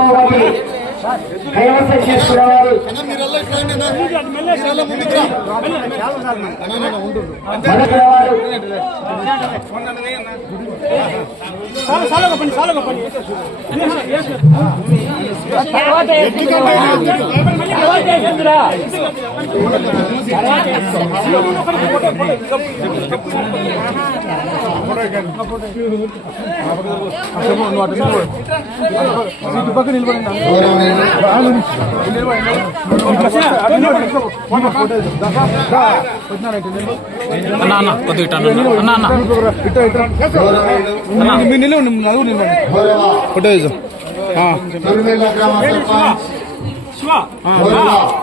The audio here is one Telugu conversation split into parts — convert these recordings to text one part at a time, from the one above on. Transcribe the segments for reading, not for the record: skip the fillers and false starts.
బహుమతి కైవసం చేసుకునేవారు పక్కన నిలబడి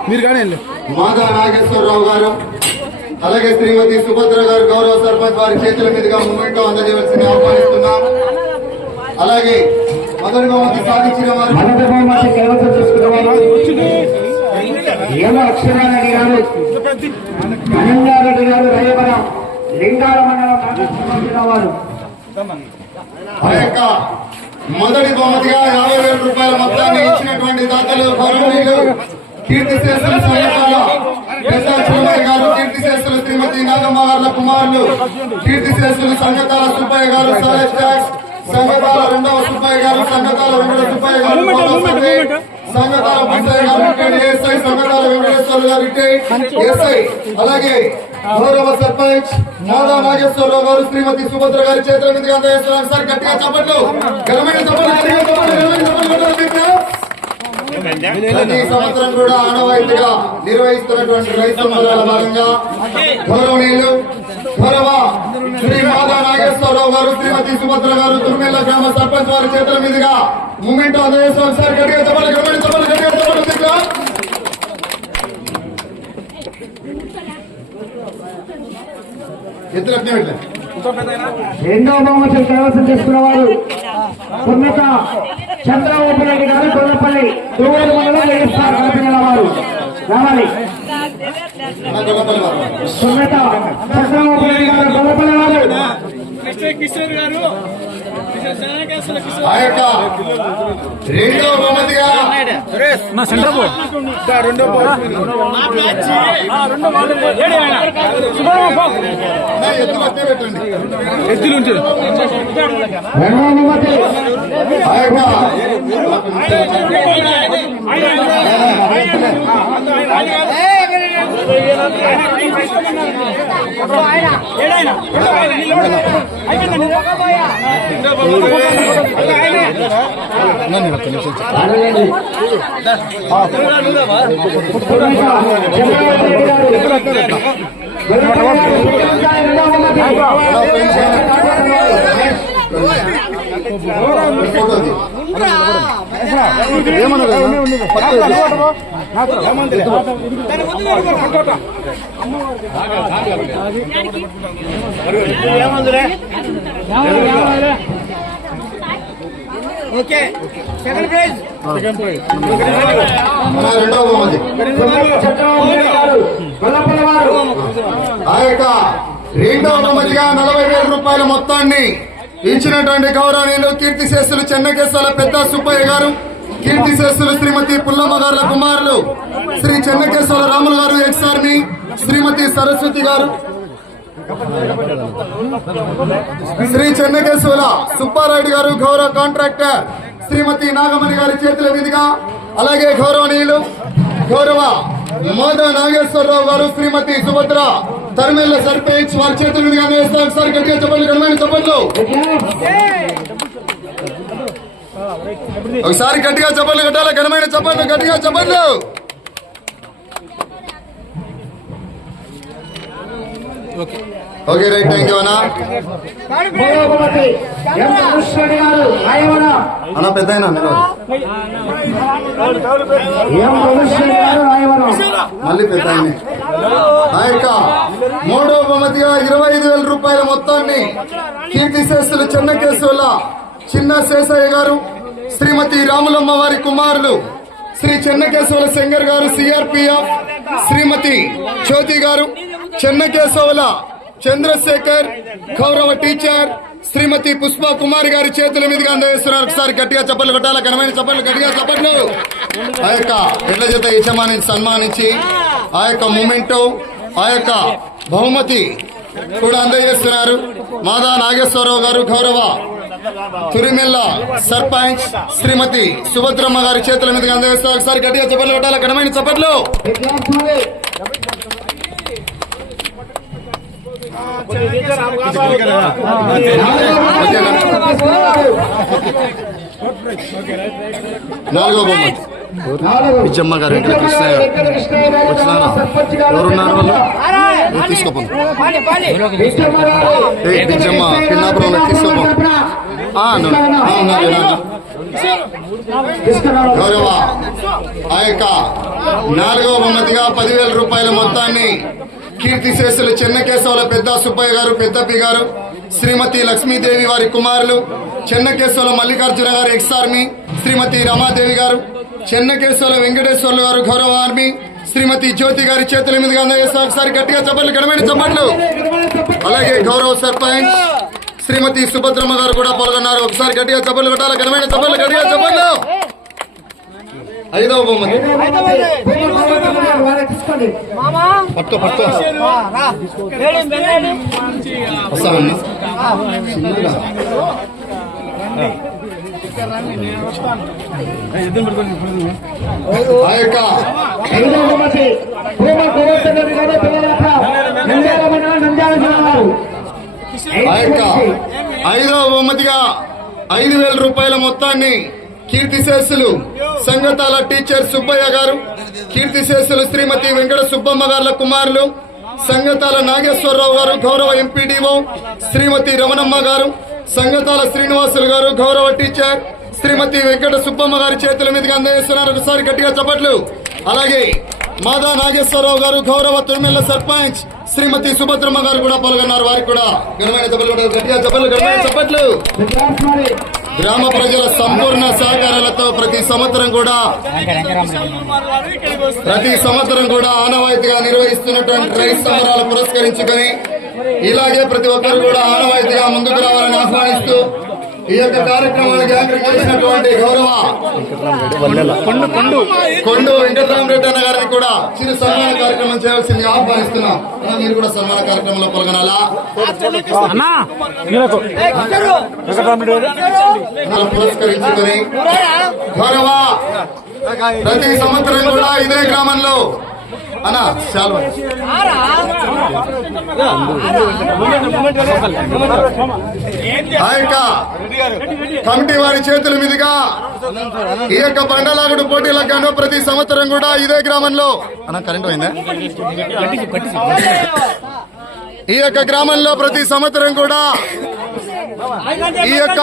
మీరు కానీ మాదా నాగేశ్వరరావు గారు అలాగే శ్రీమతి సుభద్ర గారు గౌరవ సర్పంచ్ వారి చేతుల మీదుగా మూమెంట్ అందజేయవలసింది ఆహ్వానిస్తున్నాం. అలాగే మొదటి బహుమతి సాధించిన వారు కైవసం చేసుకునేవారు ఏమో అక్షరారెడ్డి గారు, అనంగారెడ్డి గారు, రైవరం లింగాల మండలం సంబంధించిన వారు. ఆ యొక్క మొదటి బహుమతిగా 50,000 రూపాయల మొత్తాన్ని ఇచ్చినటువంటి దాతలు గౌరవనీయులు కీర్తిశేషులు సంఘాల పెద్ద చిరుమయ్య గారు, కీర్తిశేషులు శ్రీమతి నాగమ్మ గారుల కుమారులు కీర్తిశేషులు సంఘతాల సుబ్బయ్య గారు, సాలెస్ ట్యాక్స్ సంఘతాల రెండవ సుబ్బయ్య గారు, సంఘతాల వెంకట సుబ్బయ్య గారు, సంఘతాల బుద్ధయ్య గారు రిటైర్డ్ ఎస్ఐ, సంఘతాల వెంకటేశ్వర గారు రిటైర్డ్ ఎస్ఐ, అలాగే గౌరవ సర్పంచ్ మాదా నాగేశ్వరరావు గారు శ్రీమతి సుభద్ర గారి చేతుల మీదుగా అందజేస్తున్నారు. సార్ గట్టిగా చప్పట్లు, ఘనమైన చప్పట్లు, గట్టిగా చప్పట్లు. ప్రతి సంవత్సరం కూడా ఆనవాయితీగా నిర్వహిస్తున్నటువంటి రైతు సంబరాల భాగంగా గౌరవనీయులు గౌరవ శ్రీ మాదా నాగేశ్వరరావు గారు, శ్రీమతి సుభద్ర గారు తుర్మెల్ల గ్రామ సర్పంచ్ వారి చేతుల మీదుగా మూమెంట్ అందజేస్తున్నారు. సార్ గట్టిగా చప్పట్లు, ఘనమైన చప్పట్లు, గట్టిగా చప్పట్లు. రెండో బహుమతి కైవసం చేసుకున్నవారు ఉన్నత చంద్రబాబు నాయుడు గారు, కొల్లపల్లి తూవూరు మండలం వైఎస్ఆర్ కడప వారు రావాలి. సున్నత చంద్రబాబు నాయుడు గారు, కొల్లపల్లి వారు. ఆ యొక్క రెండో బహుమతిగా రెండో బహుమతి ఆ యొక్క ఓకే సెకండ్ ప్రైజ్ రెండో బహుమతి ఆ యొక్క రెండో బహుమతిగా 40,000 రూపాయల మొత్తాన్ని ఇచ్చినటువంటి గౌరవనీయులు కీర్తిశేషులు చెన్నకేశ్వర పెద్ద సుబ్బయ్య గారు, కీర్తిశేషులు శ్రీమతి పుల్లమ్మ గారుల కుమారులు శ్రీ చెన్నకేశ్వర రాములు గారు ఎక్స్ ఆర్మీ, శ్రీమతి సరస్వతి గారు, శ్రీ చెన్నకేశ్వర సుబ్బారెడ్డి గారు గౌరవ కాంట్రాక్టర్ శ్రీమతి నాగమణి గారి చేతుల మీదుగా, అలాగే గౌరవనీయులు గౌరవ మాదా నాగేశ్వరరావు గారు, శ్రీమతి సుభద్ర తరిమెల్ల సర్పంచ్ వారి చేతుల మీదుగా అందజేస్తారు. సార్ గట్టిగా చెప్పండి, ఘనమైన చెప్పండి. ఒకసారి గట్టిగా చెప్పండి, కట్టాలి, ఘనమైన చెప్పండి, గట్టిగా చెప్పండి. ఓకే రైట్, థ్యాంక్ యూ అన్నా. అన్న పెద్ద మళ్ళీ పెద్ద ఆ యొక్క మూడో బహుమతిగా 25,000 రూపాయల మొత్తాన్ని కీర్తిశేషులు చెన్నకేశ్వర చిన్న శేషయ్య గారు, శ్రీమతి రాములమ్మ వారి కుమారులు శ్రీ చెన్నకేశవుల శంకర్ గారు సిఆర్పిఎఫ్, శ్రీమతి జ్యోతి గారు, చెన్నకేశవుల చంద్రశేఖర్ గౌరవ టీచర్, శ్రీమతి పుష్ప కుమారి గారి చేతుల మీదుగా అందజేస్తున్నారు. ఒకసారి గట్టిగా చప్పట్లు కొట్టాలి, ఘనమైన చప్పట్లు, గట్టిగా చప్పట్లు. ఆ యొక్క ఎడ్ల జత యజమానిని సన్మానించి ఆ యొక్క మూమెంట్, ఆ యొక్క బహుమతి కూడా అందజేస్తున్నారు. మాదా నాగేశ్వరరావు గారు గౌరవ తురిమెల్ల సర్పంచ్ శ్రీమతి సుభద్రమ్మ గారి చేతుల మీదుగా అందజేస్తారు. ఒకసారి గట్టిగా చప్పట్లు కొట్టాలి, ఘనమైన చప్పట్లు. నాలుగో బొమ్మ పిచ్చమ్మ గారు వెంకటకృష్ణ వచ్చినారా? ఎవరున్నారు వాళ్ళు? తీసుకోపో పిచ్చమ్మ పిన్నాపురంలో తీసుకోపో. గౌరవ ఆ యొక్క నాలుగవ బహుమతిగా 10,000 రూపాయల మొత్తాన్ని కీర్తిశేషులు చెన్నకేశవుల పెద్ద సుబ్బయ్య గారు, పెద్దపి గారు, శ్రీమతి లక్ష్మీదేవి వారి కుమారులు, చెన్నకేశవుల మల్లికార్జున గారు ఎక్స్ ఆర్మీ, శ్రీమతి రమాదేవి గారు, చెన్నకేశవుల వెంకటేశ్వర్లు గారు గౌరవ ఆర్మీ, శ్రీమతి జ్యోతి గారి చేతుల మీదుగా అందజేస్తారు. ఒకసారి గట్టిగా చప్పట్లు, ఘనమైన చప్పట్లు. అలాగే గౌరవ సర్పంచ్ శ్రీమతి సుభద్రమ్మ గారు కూడా పాల్గొన్నారు. ఒకసారి గట్టిగా చప్పట్లు కొట్టాలి, ఘనమైన చప్పట్లు, గట్టిగా చప్పట్లు. ఐదవ బొమ్మది పట్టు పట్టు వస్తామన్నా చిన్నగా ఆ యొక్క ఐదవ బహుమతిగా 5,000 రూపాయల మొత్తాన్ని కీర్తిశేషులు సంగతాల టీచర్ సుబ్బయ్య గారు, కీర్తిశేషులు శ్రీమతి వెంకట సుబ్బమ్మ గారుల కుమారులు సంగతాల నాగేశ్వరరావు గారు గౌరవ ఎంపీడీఓ, శ్రీమతి రమణమ్మ గారు, సంగతాల శ్రీనివాసులు గారు గౌరవ టీచర్, శ్రీమతి వెంకట సుబ్బమ్మ గారి చేతుల మీదుగా అందజేస్తున్నారు. ఒకసారి గట్టిగా చప్పట్లు. అలాగే మాదా నాగేశ్వరరావు గారు గౌరవ తురిమెల్ల సర్పంచ్ శ్రీమతి సుభద్రమ్మ గారు కూడా పాల్గొన్నారు. వారికి కూడా ఘనమైన చప్పట్లు, గట్టిగా చప్పట్లు, ఘనమైన చప్పట్లు. గ్రామ ప్రజల సంపూర్ణ సహకారాలతో ప్రతి సంవత్సరం కూడా ఆనవాయితీగా నిర్వహిస్తున్నటువంటి రైతు సంబరాలు పురస్కరించుకొని ఇలాగే ప్రతి ఒక్కరు కూడా ఆనవాయితీగా ముందుకు రావాలని ఆహ్వానిస్తూ ఈ యొక్క కార్యక్రమానికి యాంకరింగ్ చేసినటువంటి గౌరవ కొండు వెంకటరామరెడ్డి అన్న గారిని కూడా చిరు సన్మాన కార్యక్రమం చేయాల్సిందిగా ఆహ్వానిస్తున్నాం. మీరు కూడా సన్మాన కార్యక్రమంలో పాల్గొనాలా? పురస్కరించుకొని గౌరవ ప్రతి సంవత్సరం కూడా ఇదే గ్రామంలో అన్నా చాలా ఆ యొక్క కమిటీ వారి చేతుల మీదుగా ఈ యొక్క బండలాగుడు పోటీలకు ప్రతి సంవత్సరం కూడా ఇదే గ్రామంలో అన్నా కరెంట్ పోయిందా? ఈ యొక్క గ్రామంలో ప్రతి సంవత్సరం కూడా ఈ యొక్క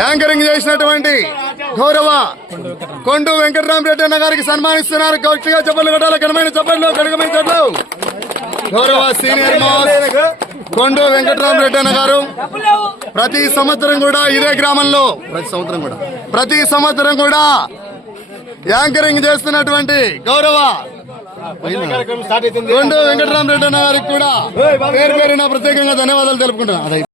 యాంకరింగ్ చేసినటువంటి గౌరవ కొండు వెంకటరామరెడ్డి అన్న గారికి సన్మానిస్తున్నారు. గట్టిగా చప్పట్లు కొట్టాలి, ఘనమైన చప్పట్లు, ఘనమైన చప్పట్లు. గౌరవ సీనియర్ మోస్ట్ కొండు వెంకటరామరెడ్డి అన్న గారు ప్రతి సంవత్సరం కూడా ఇదే గ్రామంలో ప్రతి సంవత్సరం కూడా యాంకరింగ్ చేస్తున్నటువంటి గౌరవ కొండు వెంకటరామరెడ్డి అన్న గారికి కూడా పేరు పేరున ప్రత్యేకంగా ధన్యవాదాలు తెలుపుకుంటున్నాను.